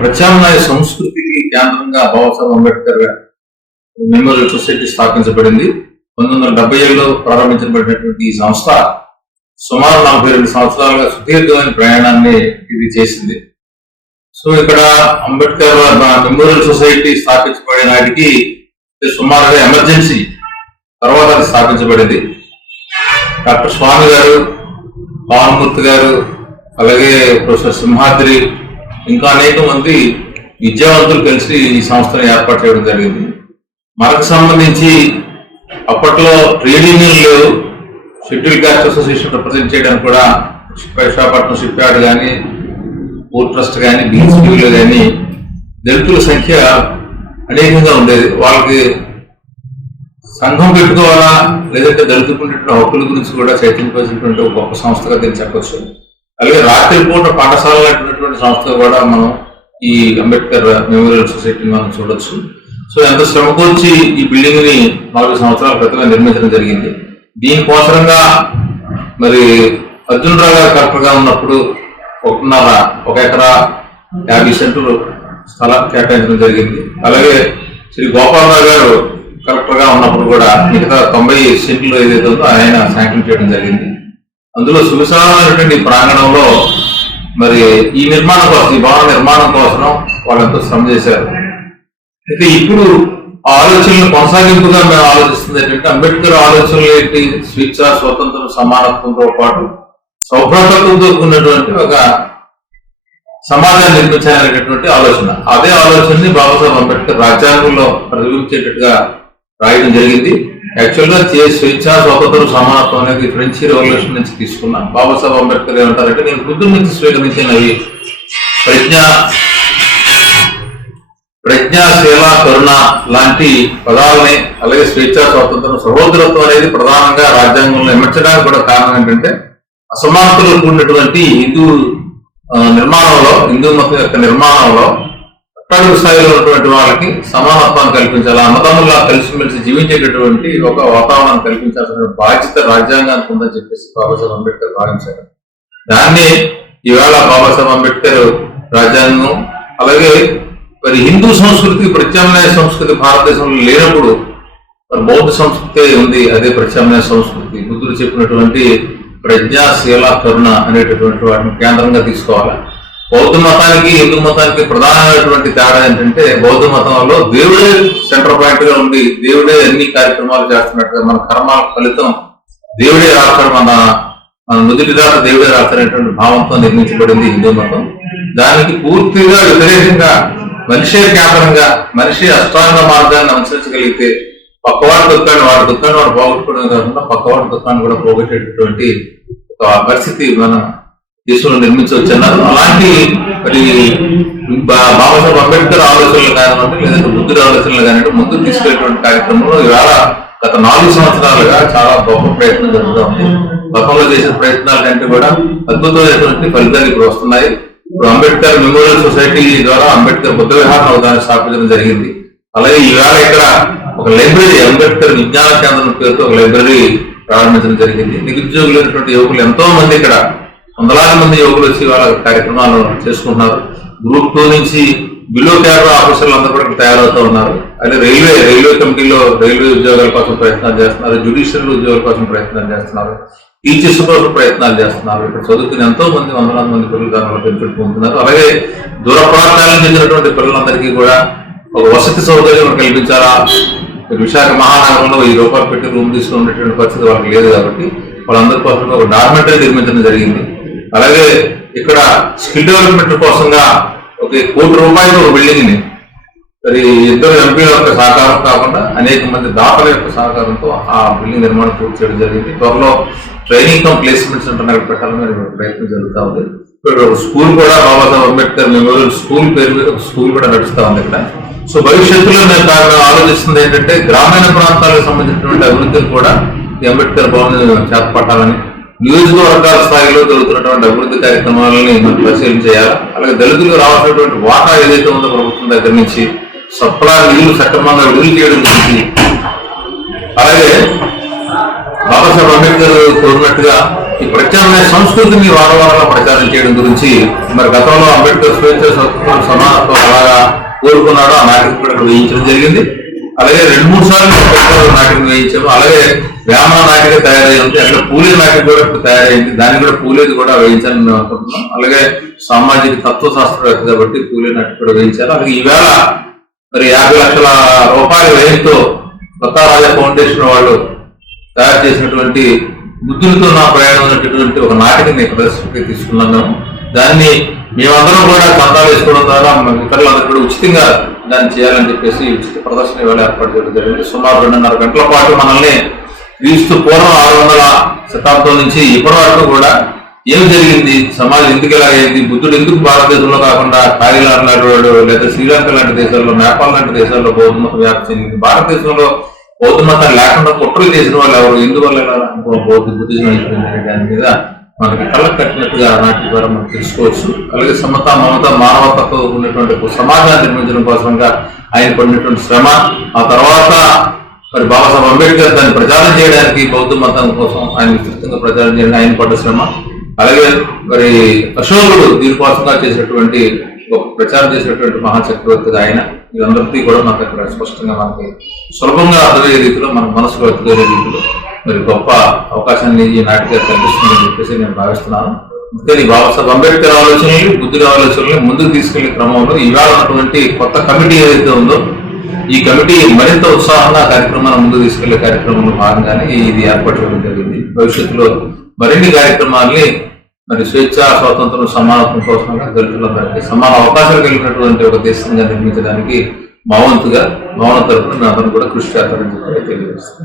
ప్రత్యామ్నాయ సంస్కృతికి కేంద్రంగా బాబాసాహెబ్ అంబేద్కర్ మెమోరియల్ సొసైటీ స్థాపించబడింది. పంతొమ్మిది వందల డెబ్బై ఏడులో ప్రారంభించబడినటువంటి ఈ సంస్థ సుమారు నలభై రెండు సంవత్సరాలుగా సుదీర్ఘమైన ప్రయాణాన్ని ఇది చేసింది. సో ఇక్కడ అంబేద్కర్ మెమోరియల్ సొసైటీ స్థాపించబడిన నాటికి సుమారుగా ఎమర్జెన్సీ తర్వాత అది స్థాపించబడింది. డాక్టర్ స్వామి గారు భానుమూర్తి గారు అలాగే ప్రొఫెసర్ సింహాద్రి ఇంకా అనేక మంది విద్యావంతులు కలిసి ఈ సంస్థను ఏర్పాటు చేయడం జరిగింది. మనకు సంబంధించి అప్పట్లో ట్రేడ్ యూనియన్ లేవు. షెడ్యూల్ కాస్ట్ అసోసియేషన్ రిప్రజెంట్ చేయడానికి కూడా విశాఖపట్నం షిప్ యార్డ్ కానీ పోర్ట్ ట్రస్ట్ కానీ బీఎస్పీలో కానీ దళితుల సంఖ్య అనేకంగా ఉండేది. వాళ్ళకి సంఘం పెట్టుకోవాలా? లేదంటే దళితులకు ఉండేటువంటి హక్కుల గురించి కూడా చైతన్యపరిచినటువంటి గొప్ప సంస్థగా దీన్ని చెప్పచ్చు అలాగే రాత్రి పూట పాఠశాల లాంటిటువంటి సంస్థ కూడా మనం ఈ అంబేద్కర్ మెమోరియల్ సొసైటీని మనం చూడొచ్చు. సో ఎంత శ్రమ ఈ బిల్డింగ్ని సంవత్సరాల క్రితమే నిర్మించడం జరిగింది. దీనికోసరంగా మరి అర్జున్ రావు గారు కలెక్టర్గా ఉన్నప్పుడు ఒకటిన్నర ఒక ఎకరా యాభై సెంట్లు స్థలం కేటాయించడం జరిగింది. అలాగే శ్రీ గోపాలరావు గారు కలెక్టర్గా ఉన్నప్పుడు కూడా మిగతా తొంభై సెంట్లు ఏదైతే ఉందో ఆయన శాంక్షన్ చేయడం జరిగింది. అందులో సువిశాలమైనటువంటి ప్రాంగణంలో మరి ఈ నిర్మాణం కోసం ఈ భవన నిర్మాణం కోసం వాళ్ళంతా శ్రమ చేశారు. అయితే ఇప్పుడు ఆ ఆలోచనలు కొనసాగింపుగా మేము ఆలోచిస్తుంది ఏంటంటే అంబేద్కర్ ఆలోచనలు ఏంటి? స్వేచ్ఛ స్వతంత్రం సమానత్వంతో పాటు సౌభ్రతత్వంతో కూడినటువంటి ఒక సమాజాన్ని నిర్మించాలనేటటువంటి ఆలోచన. అదే ఆలోచనని బాబాసాహెబ్ అంబేద్కర్ రాజ్యాంగంలో ప్రతిబింబించేటట్టుగా రాయడం జరిగింది. యాక్చువల్గా చే- సమానత్వం అనేది ఫ్రెంచ్ రెవల్యూషన్ నుంచి తీసుకున్నా బాబాసాహెబ్ అంబేద్కర్ ఏమంటారంటే నేను బుద్ధుడి నుంచి స్వీకరించినవి ప్రజ్ఞ ప్రజ్ఞాశీల కరుణ లాంటి పదాలని అలాగే స్వేచ్ఛా స్వాతంత్రం సహోదరత్వం అనేది ప్రధానంగా రాజ్యాంగంలో ఎమర్చడానికి కూడా కారణం ఏంటంటే అసమానతలు కూడినటువంటి హిందూ నిర్మాణంలో హిందూ మతం యొక్క నిర్మాణంలో అట్టడుగు స్థాయిలో ఉన్నటువంటి వాళ్ళకి సమానత్వాన్ని కల్పించాలి? అన్నదమ్ములా కలిసిమెలిసి జీవించేటటువంటి ఒక వాతావరణం కల్పించాల్సిన బాధ్యత రాజ్యాంగానికి ఉందని చెప్పేసి బాబాసాహెబ్ అంబేద్కర్ భావించారు. దాన్ని ఈవేళ బాబాసాహెబ్ అంబేద్కర్ రాజ్యాంగం అలాగే మరి హిందూ సంస్కృతి ప్రత్యామ్నాయ సంస్కృతి భారతదేశంలో లేనప్పుడు మరి బౌద్ధ సంస్కృతి ఉంది అదే ప్రత్యామ్నాయ సంస్కృతి. బుద్ధుడు చెప్పినటువంటి ప్రజ్ఞాశీల కరుణ అనేటటువంటి వాటిని కేంద్రంగా తీసుకోవాలి? బౌద్ధ మతానికి హిందూ మతానికి ప్రధానమైనటువంటి తేడా ఏంటంటే బౌద్ధ మతంలో దేవుడే సెంటర్ పాయింట్గా ఉండి దేవుడే అన్ని కార్యక్రమాలు చేస్తున్నట్టుగా మన కర్మాల ఫలితం దేవుడే రాస్తాడు మన మన నుదుటి దాట దేవుడే రాస్తాడనేటువంటి భావంతో నిర్మించబడింది హిందూ మతం. దానికి పూర్తిగా వ్యతిరేకంగా మనిషే కేంద్రంగా మనిషి అష్టాంగ మార్గాన్ని అనుసరించగలిగితే పక్కవాడి దుఃఖాన్ని వాడి దుఃఖాన్ని వాడు పోగొట్టుకోవడం కాకుండా పక్కవాడి దుఃఖాన్ని కూడా పోగొట్టేటటువంటి ఒక పరిస్థితి మన దేశంలో నిర్మించవచ్చు అన్నారు అలాంటి మరి బాబాసాహెబ్ అంబేద్కర్ ఆలోచనలు కానివ్వండి లేదంటే బుద్ధుడి ఆలోచనలు కానివ్వండి ముందుకు తీసుకెళ్ళేటువంటి కార్యక్రమంలో ఇవాళ గత నాలుగు సంవత్సరాలుగా చాలా గొప్ప ప్రయత్నం జరుగుతూ ఉంది. గతంలో చేసిన ప్రయత్నాల కంటే కూడా అద్భుతమైనటువంటి ఫలితాలు ఇప్పుడు వస్తున్నాయి. ఇప్పుడు అంబేద్కర్ మెమోరియల్ సొసైటీ ద్వారా అంబేద్కర్ బుద్ధ విహార అవధానం స్థాపించడం జరిగింది. అలాగే ఈవేళ ఇక్కడ ఒక లైబ్రరీ అంబేద్కర్ విజ్ఞాన కేంద్రం పేరుతో ఒక లైబ్రరీ ప్రారంభించడం జరిగింది. నిరుద్యోగులైనటువంటి యువకులు ఎంతో మంది ఇక్కడ వందలాది మంది యువకులు వచ్చి వాళ్ళ కార్యక్రమాలు చేసుకుంటున్నారు. గ్రూప్ టూ నుంచి బిలో క్యాడర్ ఆఫీసర్లు అందరూ కూడా తయారవుతూ ఉన్నారు. అదే రైల్వే రైల్వే కమిటీలో రైల్వే ఉద్యోగాల కోసం ప్రయత్నాలు చేస్తున్నారు. జ్యుడిషియల్ ఉద్యోగాల కోసం ప్రయత్నాలు చేస్తున్నారు. టీచర్స్ కోసం ప్రయత్నాలు చేస్తున్నారు. ఇక్కడ చదువుకుని ఎంతో మంది వందలాది మంది పిల్లలు దానిలో బెనిఫిట్ పొందుతున్నారు. అలాగే దూర ప్రాంతాలకు చెందినటువంటి పిల్లలందరికీ కూడా ఒక వసతి సౌకర్యం కల్పించాలా? విశాఖ మహానగరంలో వెయ్యి రూపాయలు పెట్టి రూమ్ తీసుకుని పరిస్థితి వాళ్ళకి లేదు కాబట్టి వాళ్ళందరి కోసం ఒక డార్మెంటరీ నిర్మించడం జరిగింది. అలాగే ఇక్కడ స్కిల్ డెవలప్మెంట్ కోసంగా ఒక కోటి రూపాయలు ఒక బిల్డింగ్ని మరి ఇద్దరు ఎంపీల యొక్క సహకారం కాకుండా అనేక మంది దాతల యొక్క సహకారంతో ఆ బిల్డింగ్ నిర్మాణం పూర్తి చేయడం జరిగింది. త్వరలో ట్రైనింగ్ కమ్ ప్లేస్మెంట్ సెంటర్ అక్కడ పెట్టాలని ప్రయత్నం జరుగుతూ ఉంది. ఇప్పుడు ఒక స్కూల్ కూడా బాబాసాహెబ్ అంబేద్కర్ మెమోరియల్ స్కూల్ పేరు మీద ఒక స్కూల్ కూడా నడుస్తూ ఉంది ఇక్కడ. సో భవిష్యత్తులో నేను కారణం ఆలోచిస్తుంది ఏంటంటే గ్రామీణ ప్రాంతాలకు సంబంధించినటువంటి అభివృద్ధిని కూడా ఈ అంబేద్కర్ భవన్ చేపట్టాలని నియోజకవర్గాల స్థాయిలో జరుగుతున్నటువంటి అభివృద్ధి కార్యక్రమాలని మనం పరిశీలన చేయాలి. అలాగే దళితులకు రావాల్సినటువంటి వాటా ఏదైతే ఉందో ప్రభుత్వం దగ్గర నుంచి సప్లా నిధులు సక్రమంగా విడుదల చేయడం గురించి అలాగే బాబాసాహెబ్ అంబేద్కర్ కోరినట్టుగా ఈ ప్రత్యామ్నాయ సంస్కృతిని వారవారంగా ప్రచారం చేయడం గురించి మరి గతంలో అంబేద్కర్ స్వేచ్ఛ సమానత్వం అలాగా కోరుకున్నాడో ఆ నాటికి కూడా వేయించడం జరిగింది. అలాగే రెండు మూడు సార్లు అంబేద్కర్ వేయించాము అలాగే వేమన నాటిక తయారైంది. అట్లా పూలే నాటిక కూడా ఇప్పుడు తయారైంది. దాన్ని కూడా పూలేది కూడా వేయించాలని మేము అనుకుంటున్నాం. అలాగే సామాజిక తత్వశాస్త్రవేత్త కాబట్టి పూలే నాటిక కూడా వేయించారు. అలాగే ఈవేళ మరి యాభై లక్షల రూపాయల వ్యయంతో కొత్త రాజా ఫౌండేషన్ వాళ్ళు తయారు చేసినటువంటి బుద్ధులతో నా ప్రయాణం ఉన్నటువంటి ఒక నాటికని ప్రదర్శనకి తీసుకున్నాము మేము. దాన్ని మేమందరం కూడా చందాలు వేసుకోవడం ద్వారా ఇతరులందరూ కూడా ఉచితంగా దాన్ని చేయాలని చెప్పేసి ఉచిత ప్రదర్శన ఇవాళ ఏర్పాటు చేయడం జరిగింది. సుమారు రెండున్నర గంటల పాటు మనల్ని క్రీస్తు పూర్వం ఆరు వందల శతాబ్దం నుంచి ఇప్పటి వరకు కూడా ఏం జరిగింది? సమాజం ఎందుకు ఇలా అయింది? బుద్ధుడు ఎందుకు భారతదేశంలో కాకుండా థాయిలాండ్ లాంటి వాడు లేదా శ్రీలంక లాంటి దేశాల్లో నేపాల్ లాంటి దేశాల్లో బౌద్ధ మతం వ్యాప్తి చెందింది. భారతదేశంలో బౌద్ధ లేకుండా కుట్రలు చేసిన వాళ్ళు ఎవరు? ఎందువల్ల బౌద్ధ బుద్ధిజం అయిపోయింది? దాని మీద మనకి కళ్ళకు కట్టినట్టుగా నాటి ద్వారా మనం తెలుసుకోవచ్చు. అలాగే సమత మమత మానవతతో ఉన్నటువంటి ఒక సమాజాన్ని నిర్మించడం కోసంగా ఆయన పడినటువంటి శ్రమ ఆ తర్వాత మరి బాబాసాహెబ్ అంబేద్కర్ దాన్ని ప్రచారం చేయడానికి బౌద్ధ మతం కోసం ఆయన విస్తృతంగా ప్రచారం చేయడానికి ఆయన పడ్డ శ్రమ. అలాగే మరి అశోకుడు దీనికోసంగా చేసినటువంటి ప్రచారం చేసినటువంటి మహాచక్రవర్తి ఆయన. వీరందరికీ కూడా మనకు అక్కడ స్పష్టంగా మనకి సులభంగా అర్థమయ్యే రీతిలో మన మనసులో అర్థమయ్యే రీతిలో మరి గొప్ప అవకాశాన్ని ఈ నాటిక కల్పిస్తుందని చెప్పేసి నేను భావిస్తున్నాను. అందుకని బాబాసాహెబ్ అంబేద్కర్ ఆలోచనలు బుద్ధుడి ఆలోచనలు ముందుకు తీసుకెళ్ళే క్రమంలో ఇవాళ ఉన్నటువంటి కొత్త కమిటీ ఏదైతే ఉందో ఈ కమిటీ మరింత ఉత్సాహంగా కార్యక్రమాన్ని ముందుకు తీసుకెళ్ళే కార్యక్రమంలో భాగంగానే ఇది ఏర్పాటు చేయడం జరిగింది. భవిష్యత్తులో మరిన్ని కార్యక్రమాల్ని మరి స్వేచ్ఛ స్వాతంత్రం సమానత్వం కోసం దళితులందరికీ సమాన అవకాశాలు కలిగినటువంటి ఒక దేశంగా నిర్మించడానికి మా వంతుగా తరపున వంతు కూడా కృషి చేస్తారని చెప్పి తెలియజేస్తాం